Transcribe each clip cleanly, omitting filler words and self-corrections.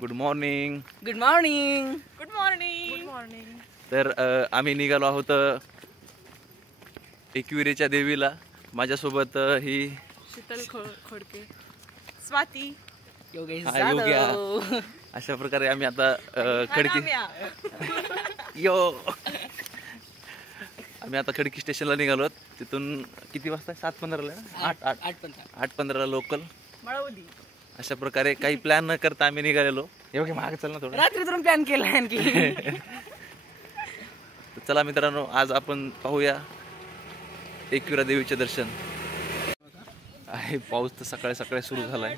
Good morning. Good morning. Good morning. Good morning. तर आम्ही निघालो आहोत एकविरेच्या देवीला. माझ्यासोबत ही शीतल खोडके, स्वाती, योगेश योग्या. जाधव. अशा प्रकारे आम्ही आता खडकी आम्ही आता खडकी स्टेशनला निघालो. तिथून किती वाजता? 7:15ला 8:15 लोकल. मळवली. अशा प्रकारे काही प्लॅन न करता आम्ही निघालेलो. एवढे मागे चल ना थोडं. रात्रीतून प्लॅन केला आणखी. चला मित्रांनो, आज आपण पाहूया एकविरा देवीचे दर्शन. आहे पाऊस तर सकाळी सकाळी सुरू झालाय.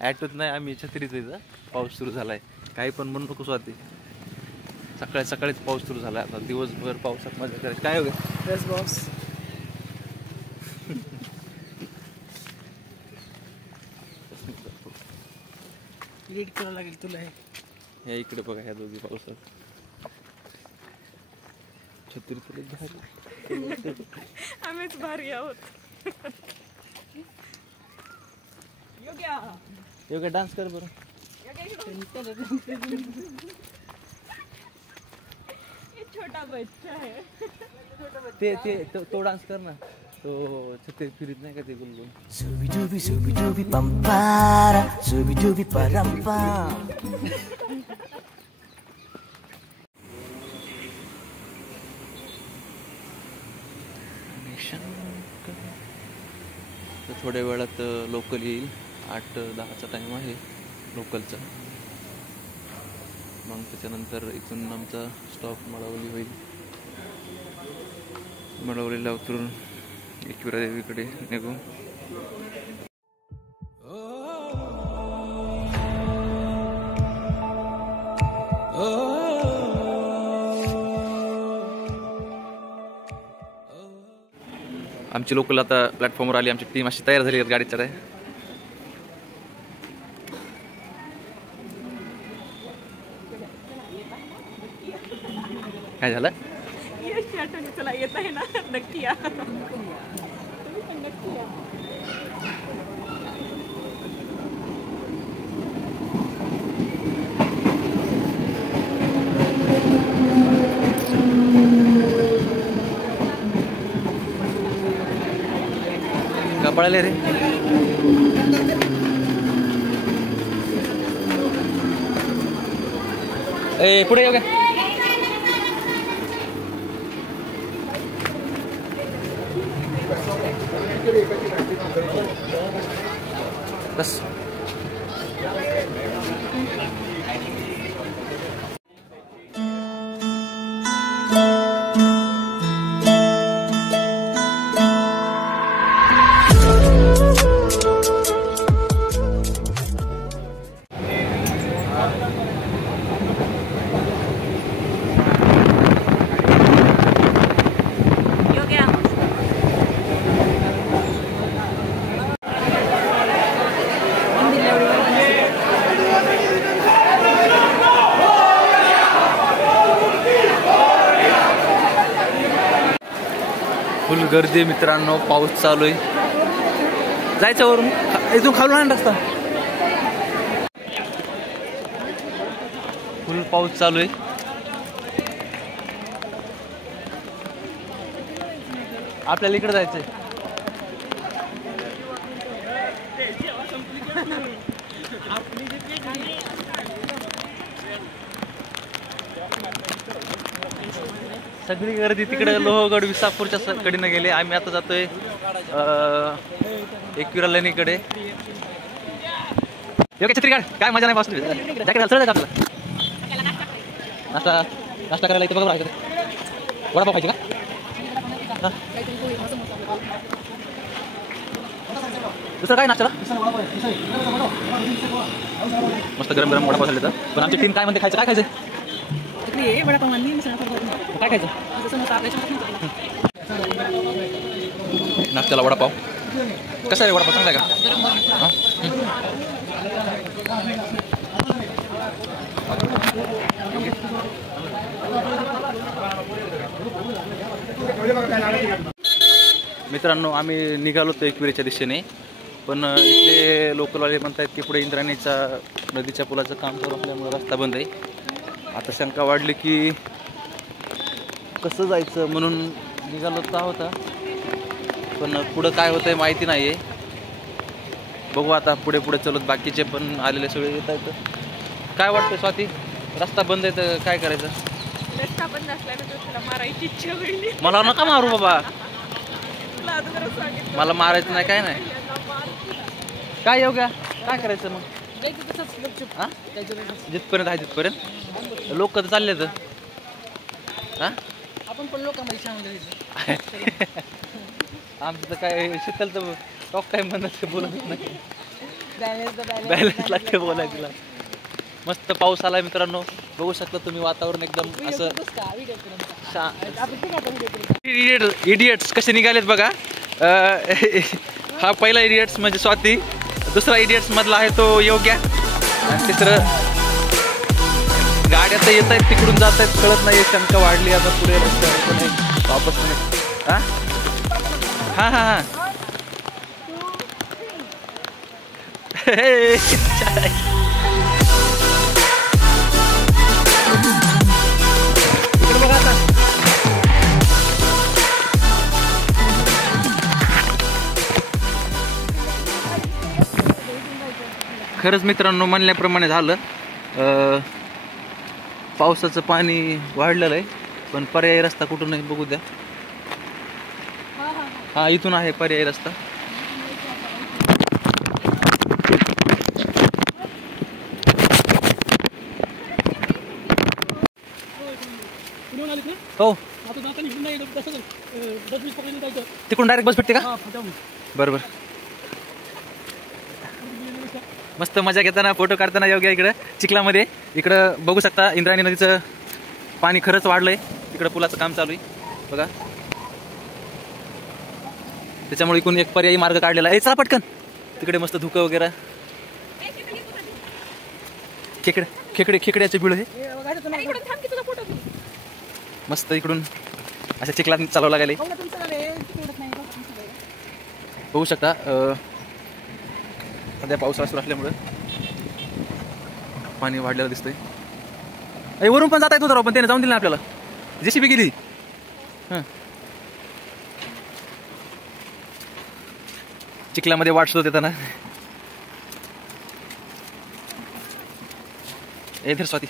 ॲटोत नाही, आम्ही छत्रीच इथं. पाऊस सुरू झालाय. काही पण म्हणू नको स्वाती. सकाळी सकाळीच पाऊस सुरू झालाय. आता दिवसभर पावसात मजा करायची. काय होईल बस बॉस. लीड करावं लागेल तुला. हे इकडे बघा, ह्या दोघी पावसात छत्री तुला घ्यायला. आम्हीच भारी आहोत. योग्य डान्स कर बरं. छोटा बच्चा है. तो डान्स कर ना. तो छत्री फिरत नाही का ते बुलबुल. Subi dubi pampara, subi dubi parampa. तर थोड्या वेळात लोकल येईल. 8-10चा टाइम आहे लोकलचा. मग त्याच्यानंतर इथून आमचा स्टॉप मळवली होईल. मळवलीला उतरून एकविरा देवीकडे निघू. आमची लोकल आता प्लॅटफॉर्मवर आली. आमची टीम अशी तयार झाली गाडी चढाय. काय झालं? चला येत आहे ना, नक्की या. का पळाले रे? ए पुढे येऊ का? बस. फुल गर्दी मित्रांनो. पाऊस चालू आहे. जायचं वरून. इथून खालून आण रस्ता. फुल पाऊस चालू आहे. आपल्याला इकडे जायचंय. सगळी गर्दी तिकडे लोहगड विसापूरच्या कडीनं गेले. आम्ही आता जातोय एकविरा लेणीकडे. योग्य छत्री काढ. काय मजा नाही पासून. जॅकेट घाल. आपल्याला नाश्ता करायला इथे बघा. वडापाव खायचे का? दुसरं काय नाश्त्याला? मस्त गरम गरम वडापाव झाले तर. पण आमची टीम काय म्हणते खायचं? काय खायचं? काय खायचं? नाश्त्याला वडापाव. कसा आहे वडापाव? चांगला आहे का? मित्रांनो, आम्ही निघालो होतो एकविरेच्या दिशेने. पण इथले लोकलवाले म्हणतात की पुढे इंद्रायणीच्या नदीच्या पुलाचं काम चालू असल्यामुळे रस्ता बंद आहे. आता शंका वाढली की कसं जायचं म्हणून निघालो तर होता, पण पुढं काय होतंय माहिती नाही आहे. बघू आता पुढे पुढे चलत बाकीचे पण आलेले सगळे येत आहेत. काय वाटतं स्वाती, रस्ता बंद आहे तर काय करायचं? रस्ता बंद असल्यानंतर तुला मारायची इच्छा होईल. मला नका मारू बाबा, तुला अगोदरच सांगितलं. मला मारायचं नाही काय नाही. काय येऊ घ्या, काय करायचं मग? हा जिथपर्यंत आहे तिथपर्यंत लोक तर चालले तर हा आपण पण लोकांमध्ये शामिल व्हायचं. आमचं तर काय शीतल तर टॉक टाईम म्हणत बोलत नाही. बॅलन्स बॅलन्स लागते बोलायला. मस्त पाऊस आलाय मित्रांनो, बघू शकता तुम्ही वातावरण एकदम असं इडियट्स कसे निघालेत बघा. हा पहिला इडियट्स म्हणजे स्वाती, दुसरा इडियट्स मधला आहे तो योग्य, आणि तिसरं गाड्या तर येत आहेत तिकडून जात आहेत कळत नाही. शंका वाढली आता पुढे रस्ता नाही वापस नाही. हा हा हा इकडे बघा आता. खरंच मित्रांनो म्हणल्याप्रमाणे झालं. पावसाचं पाणी वाढलेलं आहे, पण पर्यायी रस्ता कुठून नाही बघू द्या. हा इथून आहे पर्यायी रस्ता. हो तिकडून डायरेक्ट बस भेटते का? बरोबर. मस्त मजा घेताना फोटो काढताना योग्य इकडं चिखलामध्ये. इकडं बघू शकता इंद्रायणी नदीचं पाणी खरंच वाढलंय. इकडं पुलाचं काम चालू आहे बघा, त्याच्यामुळे इकडून एक पर्यायी मार्ग काढलेला आहे. चला पटकन तिकडे मस्त धुकं वगैरे खेकड्याचे बिळ हे मस्त इकडून अशा चिखलात चालवला गेले. बघू शकता सध्या पावसाळा सुरू असल्यामुळं पाणी वाढलेलं दिसतंय. वरून पण जाता येत होतं पण त्याने जाऊन दिलं ना आपल्याला. जेसीबी गेली. हां चिखलामध्ये वाट शोधत येताना. इधर स्वाती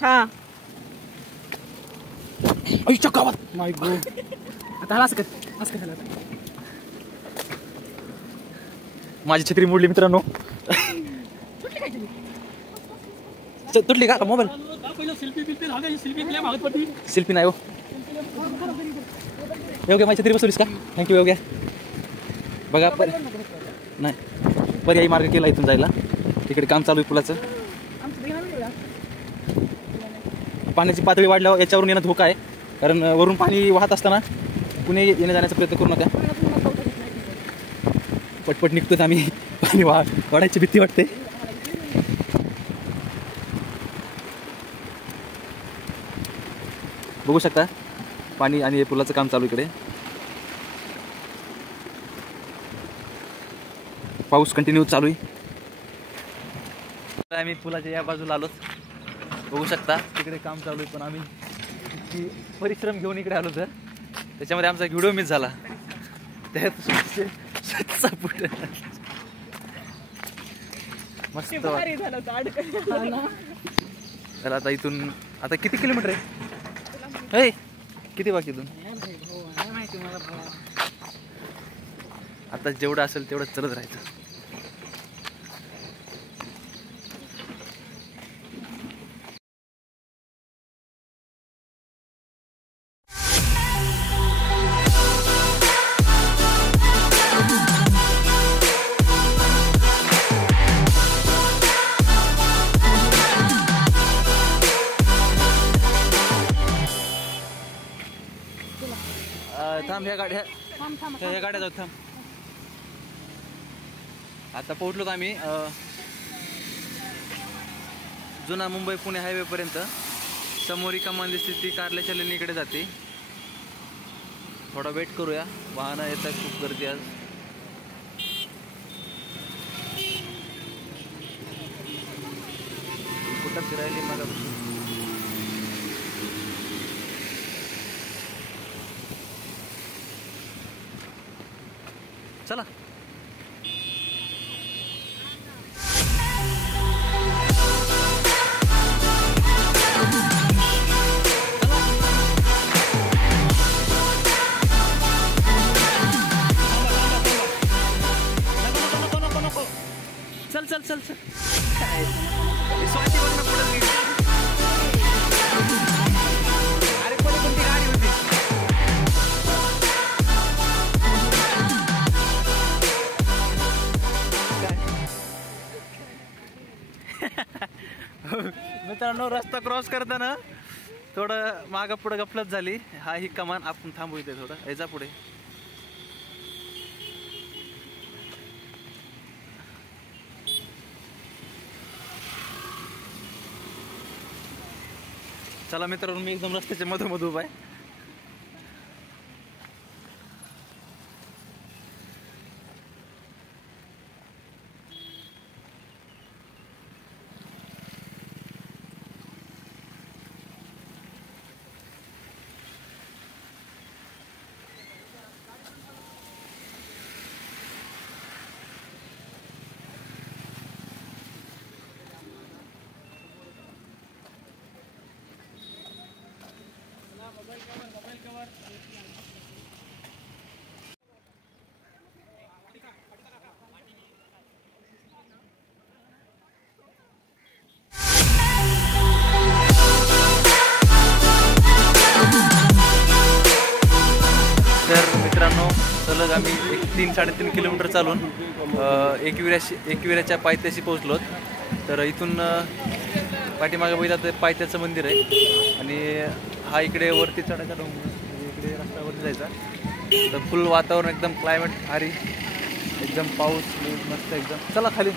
हा आईच्या गावात माय गो. आता हाला असं कर. माझी छत्री मोडली मित्रांनो. तुटली का मोबाईल? सेल्फी नाही हो. योग्य माझी छत्री बसवलीस का? थँक्यू योग्य. बघा नाही पर्यायी मार्ग केला इथून जायला. तिकडे काम चालू आहे पुलाचं. पाण्याची पातळी वाढल्यावर याच्यावरून येणं धोका आहे, कारण वरून पाणी वाहत असताना कुणी येण्या जाण्याचा प्रयत्न करू नका. पटपट निघतोच आम्ही. पाणी वाढायची भीती वाटते. बघू शकता पाणी आणि पुलाचं काम चालू इकडे. पाऊस कंटिन्यू चालू आहे. आम्ही पुलाच्या या बाजूला आलोच. बघू शकता तिकडे काम चालू आहे, पण आम्ही किती परिश्रम घेऊन इकडे आलो तर त्याच्यामध्ये आमचा व्हिडिओ मिस झाला. त्यात मस्त तर आता इथून आता किती किलोमीटर आहे? किती बाकी इथून? आता जेवढं असेल तेवढं चलत राहायचं. थांब ह्या गाड्या थांब थांब ह्या गाड्या जाऊ थांब. आता पोहोचलो आम्ही जुना मुंबई पुणे हायवे पर्यंत. समोर कमान दिसते ती कारल्याच्या लेणीकडे जाते. थोडा वेट करूया, वाहनं येतात, खूप गर्दी आज. कुठं फिरायली मला चला. चल चल चल चल. स्वाती बघ ना पुढे गेली. अरे कोणती गाडी होती. मित्रांनो रस्ता क्रॉस करताना थोडं मागं पुढं गफलत झाली. हा ही कमान आपण थांबू इथे थोडं. याचा पुढे चला मित्रांनो, मी एकदम रस्त्याच्या मधोमध उभा आहे. तर मित्रांनो, सलग आम्ही 3-3.5 किलोमीटर चालून एकविऱ्याच्या पायथ्याशी पोहोचलोत. तर इथून पाठीमागे बघितलं तर पायथ्याचं मंदिर आहे आणि हा इकडे वरती चढायचा डोंगर, इकडे रस्त्यावरती जायचा. तर फुल वातावरण एकदम क्लायमेट भारी, एकदम पाऊस मस्त एकदम. चला खाली.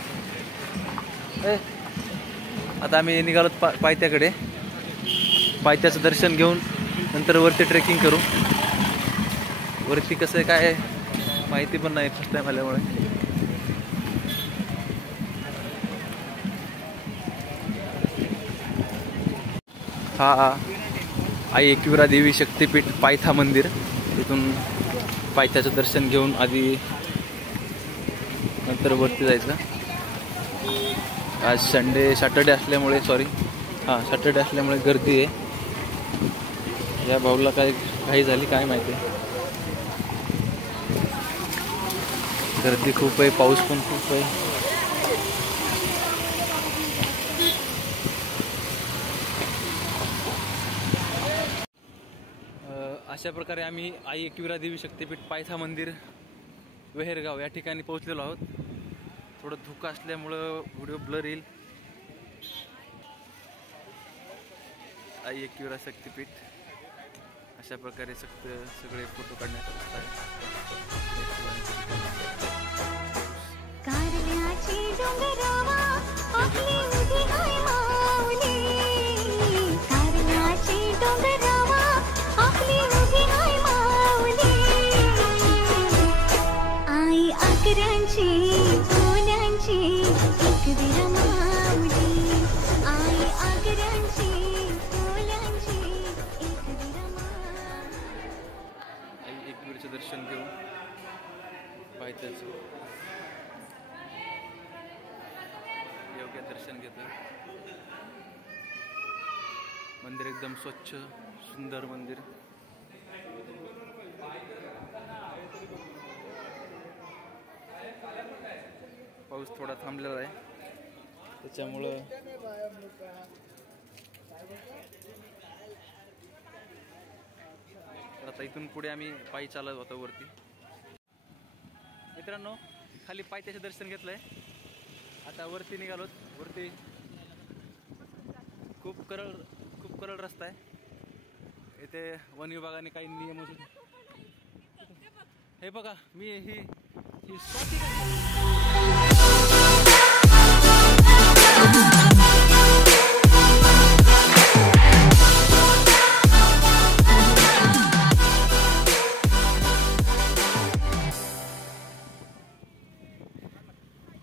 आता आम्ही निघालोत पायथ्याकडे. पायथ्याचं दर्शन घेऊन नंतर वरती ट्रेकिंग करू. वरती कसं आहे काय माहिती पण नाही, फर्स्ट टाइम आल्यामुळे. हा आई एकविरा देवी शक्तीपीठ पायथा मंदिर. तिथून पायथ्याचं दर्शन घेऊन आधी नंतर वरती जायचं. आज सॅटर्डे असल्यामुळे सॅटर्डे असल्यामुळे गर्दी आहे. या भाऊला काय घाई झाली काय माहिती. गर्दी खूप आहे, पाऊस पण खूप आहे. अशा प्रकारे आम्ही आई एकविरा देवी शक्तीपीठ पायथा मंदिर वेहेरगाव या ठिकाणी पोहोचलेलो आहोत. थोडं धुकं असल्यामुळं व्हिडिओ ब्लर येईल. आई एकविरा शक्तीपीठ अशा प्रकारे सगळे फोटो काढण्यात आहे. दर्शन घेऊन पायथ्याचं योग्य दर्शन घेतोय. मंदिर एकदम स्वच्छ सुंदर मंदिर. पाऊस थोडा थांबलेला आहे त्याच्यामुळं आता इथून पुढे आम्ही पायी चालत होतो वरती. मित्रांनो, खाली पायथ्याचं दर्शन घेतलंय. आता वरती निघालोत. वरती खूप करळ रस्ता आहे. इथे वन विभागाने काही नियम हे बघा मी ही स्वाती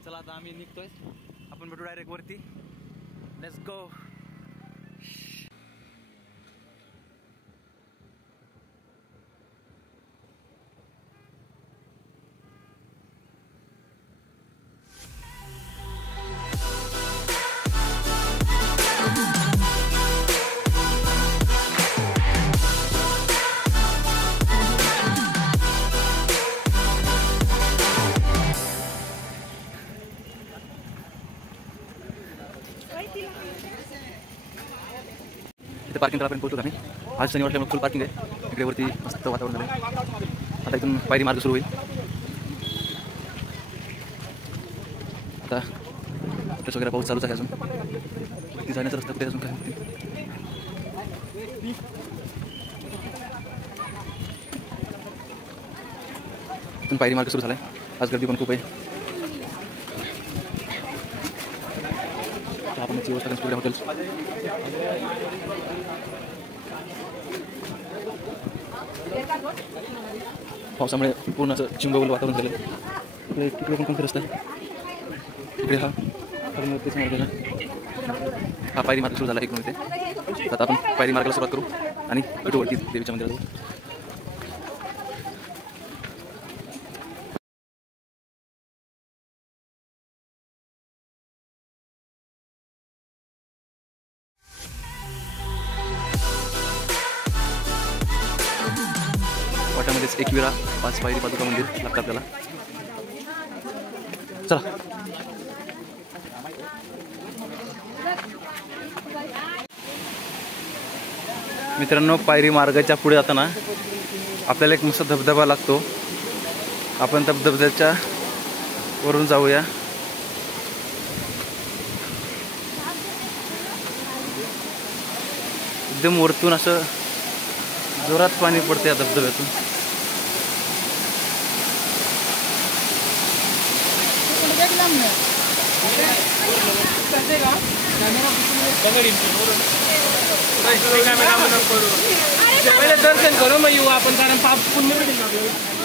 चला आता आम्ही निघतोय आपण भेटू डायरेक्ट वरती लेट्स गो इथे पार्किंग करायला पोहोचतो आम्ही आज शनिवार असल्यामुळे फुल पार्किंग आहे इकडे वरती मस्त वातावरण आहे आता इथून पायरी मार्ग सुरू होईल आता टेस्ट वगैरे पाऊस चालूच आहे अजून वरती जाण्याचा रस्ता कुठे अजून काय इथून पायरी मार्ग सुरू झाला आहे आज गर्दी पण खूप आहे आपण व्यवस्था हॉटेल्स पावसामुळे पूर्ण असं चिंबवलं वातावरण झालं इकडे पण कोणते रस्ता आहे इकडे तेच मार्ग हा पायरी मार्ग सुरू झाला एक इथे आता आपण पायरी मार्गाला सुरुवात करू आणि भेटू वरती देवीच्या मंदिराजवळ वाट्यामध्येच एकविरा 5 पायरी पादुका मंदिर लागतात त्याला चला मित्रांनो पायरी मार्गाच्या पुढे जाताना आपल्याला एक मस्त धबधबा लागतो आपण धबधब्याच्या वरून जाऊया एकदम वरतून असं जोरात पाणी पडते या धबधब्यातून दर्शन करू मग येऊ आपण कारण पाप पुण्य भेटेल आपल्याला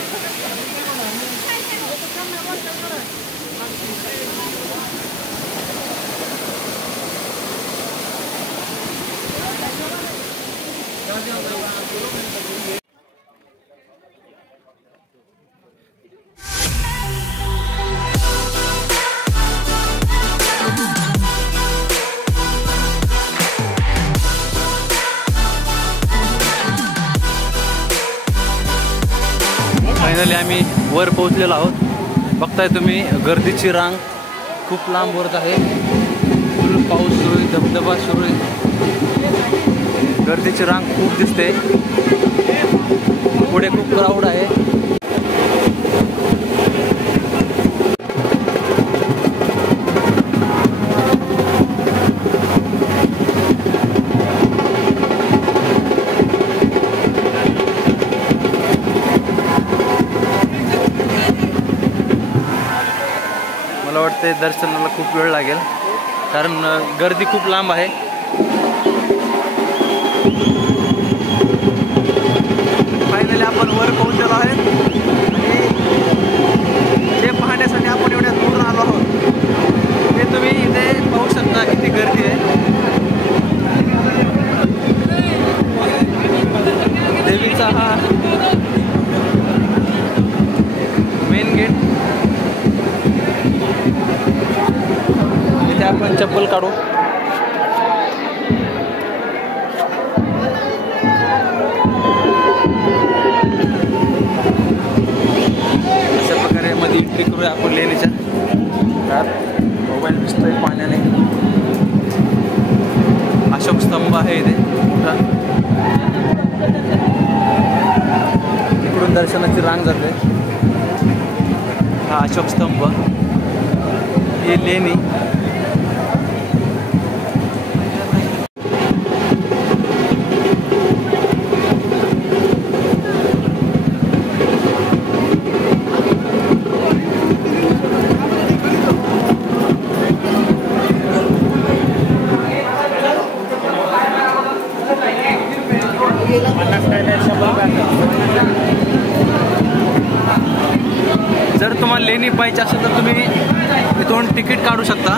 फायनली आम्ही वर पोहोचलेलो आहोत बघताय तुम्ही गर्दीची रांग खूप लांब वरत आहे फुल पाऊस सुरू आहे धबधबा सुरू आहे गर्दीची रांग खूप दिसते पुढे खूप क्राऊड आहे मला वाटतं दर्शनाला खूप वेळ लागेल कारण गर्दी खूप लांब आहे फायनली आपण वर पोहोचलो आहे ते पाहण्यासाठी आपण एवढ्या दूर आलो आहोत ते तुम्ही इथे पाहू शकता किती गर्दी आहे देवीचा हा मेन गेट इथे आपण चप्पल काढू अशा प्रकारे मध्ये एंट्री करूया आपण लेणीच्या त्यात मोबाईल दिसतोय पाण्याने अशोक स्तंभ आहे इथे इकडून दर्शनाची रांग जाते हा अशोक स्तंभ ही लेणी जर तुम्हाला लेणी पाहिजे असेल तर तुम्ही इथून तिकीट काढू शकता.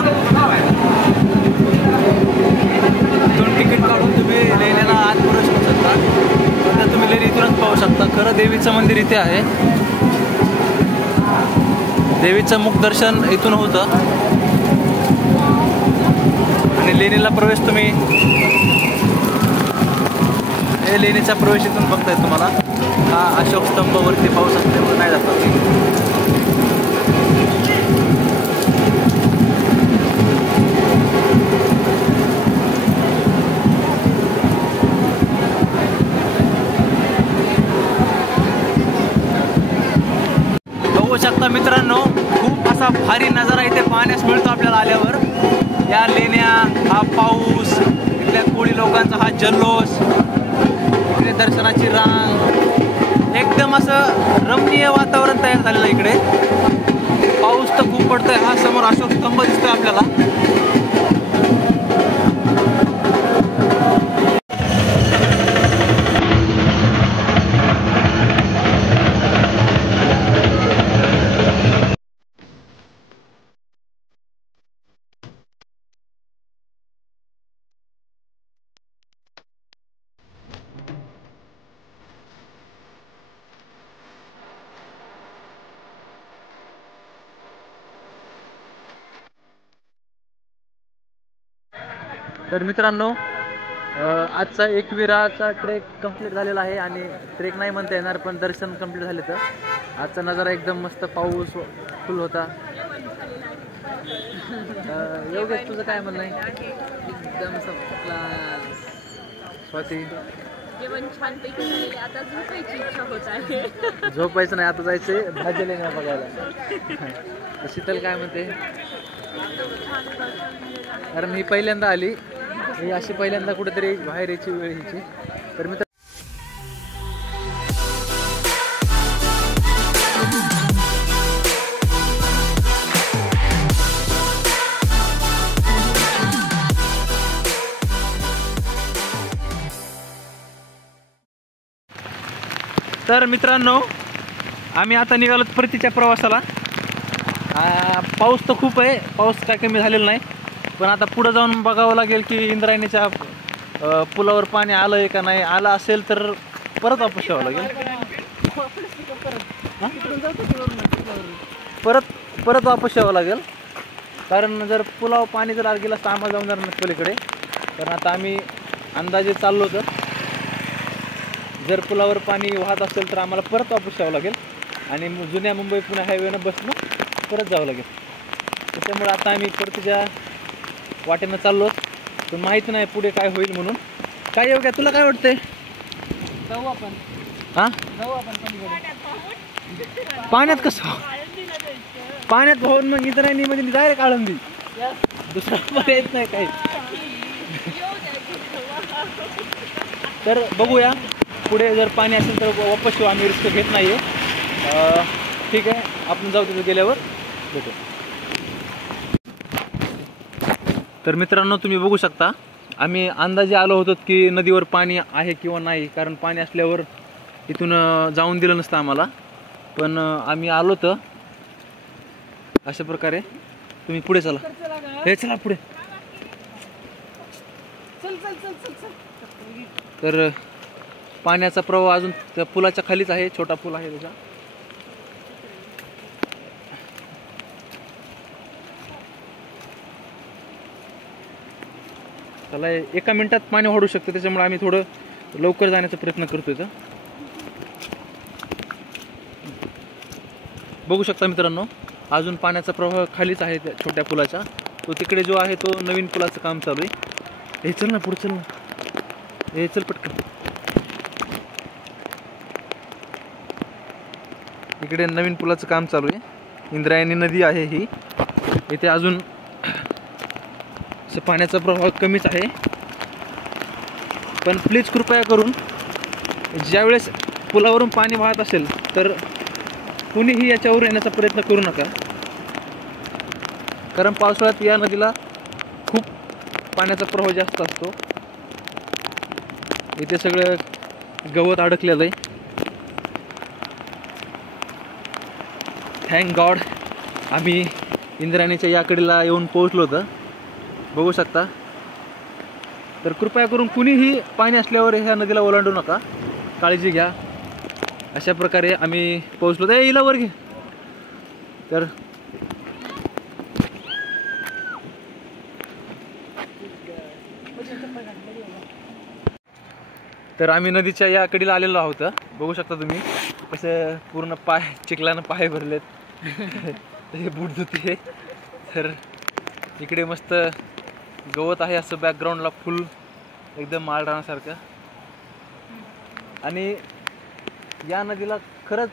इथून तिकीट काढून तुम्ही लेण्याला आत प्रवेश करू शकता. तर तुम्ही लेणी इथूनच पाहू शकता. खरं देवीचं मंदिर इथे आहे. देवीचं मुखदर्शन इथून होतं आणि लेणीला प्रवेश तुम्ही हे लेणीचा प्रवेश इथून बघताय. तुम्हाला हा अशोक स्तंभ वरती पाहू शकता. नाही जातात बघू शकता मित्रांनो. खूप असा भारी नजारा इथे पाहण्यास मिळतो आपल्याला आल्यावर. या लेण्या, हा पाऊस, इथल्या कोळी लोकांचा हा जल्लोष, इकडे दर्शनाची रांग, एकदम असं रमणीय वातावरण तयार झालेलं इकडे. पाऊस तर खूप पडतोय. हा समोर अशोक स्तंभ दिसतोय आपल्याला. तर मित्रांनो, आजचा एकविराचा ट्रेक कंप्लीट झालेला आहे. आणि ट्रेक नाही म्हणता येणार, पण दर्शन कंप्लीट झाले. तर आजचा नजारा एकदम मस्त, पाऊस फुल होता. योगेश, तुझं काय म्हणणं आहे? एकदम स्वाती, जेवण छानपैकी झालेले. आता झोपायची इच्छा होत आहे. झोपायचं नाही, आता जायचंय भाजी लेण्या बघायला. शीतल काय म्हणते? कारण ही पहिल्यांदा आली, ही अशी पहिल्यांदा कुठेतरी बाहेर यायची वेळ ह्याची. तर मित्र मित्रांनो, आम्ही आता निघालो परतीच्या प्रवासाला. पाऊस तर खूप आहे, पाऊस काय कमी झालेला नाही. पण आता पुढं जाऊन बघावं लागेल की इंद्रायणीच्या पुलावर पाणी आलं आहे का नाही. आलं असेल तर परत वापस यावं लागेल. परत वापस यावं लागेल. कारण जर पुलावर पाणी जर गेलं असतं आम्हाला जाऊन जाणार नाही पलीकडे. कारण आता आम्ही अंदाजे चाललो होतो. जर पुलावर पाणी वाहत असेल तर आम्हाला परत वापस यावं लागेल आणि जुन्या मुंबई पुणे हायवेनं बसनं परत जावं लागेल. त्याच्यामुळे आता आम्ही परतीच्या वाटेनं चाललो. पण माहिती नाही पुढे काय होईल म्हणून. काय येऊ, तुला काय वाटतंय? जाऊ आपण. हां, जाऊ आपण पाण्यात कसं? पाण्यात भाऊन मग इंद्रायणीमध्ये डायरेक्ट आळंदी. दुसरा पर्याय येत नाही काही. तर बघूया पुढे जर पाणी असेल तर वापस येऊ. आम्ही रिस्क घेत नाही आहे. ठीक आहे, आपण जाऊ तिथे गेल्यावर भेटू. तर मित्रांनो, तुम्ही बघू शकता आम्ही अंदाजे आलो होतो की नदीवर पाणी आहे किंवा नाही. कारण पाणी असल्यावर इथून जाऊन दिलं नसतं आम्हाला. पण आम्ही आलो तर अशा प्रकारे. तुम्ही पुढे चला. हे चला पुढे. तर पाण्याचा प्रवाह अजून त्या पुलाच्या खालीच आहे. छोटा पूल आहे त्याचा. त्याला एका मिनिटात पाणी वाढू शकतं. त्याच्यामुळे आम्ही थोडं लवकर जाण्याचा प्रयत्न करतोय. तर बघू शकता मित्रांनो, अजून पाण्याचा प्रवाह खालीच आहे त्या छोट्या पुलाचा. तो तिकडे जो आहे तो नवीन पुलाचं काम चालू आहे. हे चल ना पुढे, चल ना. हे चल पटकन. इकडे नवीन पुलाचं काम चालू आहे. इंद्रायणी नदी आहे ही. इथे अजून पाण्याचा प्रवाह कमीच आहे. पण प्लीज कृपया करून ज्यावेळेस पुलावरून पाणी वाहत असेल तर कुणीही याच्यावर येण्याचा प्रयत्न करू नका. कारण पावसाळ्यात या नदीला खूप पाण्याचा प्रवाह जास्त असतो. इथे सगळं गवत अडकलेलं आहे. थँक गॉड आम्ही इंद्रायणीच्या या कडेला येऊन पोहोचलो होतं, बघू शकता. तर कृपया करून कुणीही पाणी असल्यावर ह्या नदीला ओलांडू नका, काळजी घ्या. अशा प्रकारे आम्ही पोहोचलो. तर हिला वर घे. तर आम्ही नदीच्या या कडेला आलेलो आहोत. बघू शकता तुम्ही कसं पूर्ण पाय चिखलानं पाय भरलेत. हे बूट धुते. तर इकडे मस्त गवत आहे असं बॅकग्राऊंडला, फुल एकदम माळ राहण्यासारखं. आणि या नदीला खरंच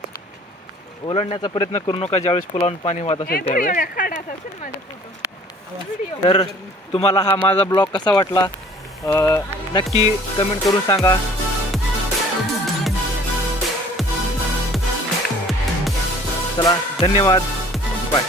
ओलांडण्याचा प्रयत्न करू नका ज्यावेळेस पुलावरून पाणी वाहत असेल त्यावेळेस. तर तुम्हाला हा माझा ब्लॉग कसा वाटला नक्की कमेंट करून सांगा. चला धन्यवाद, बाय.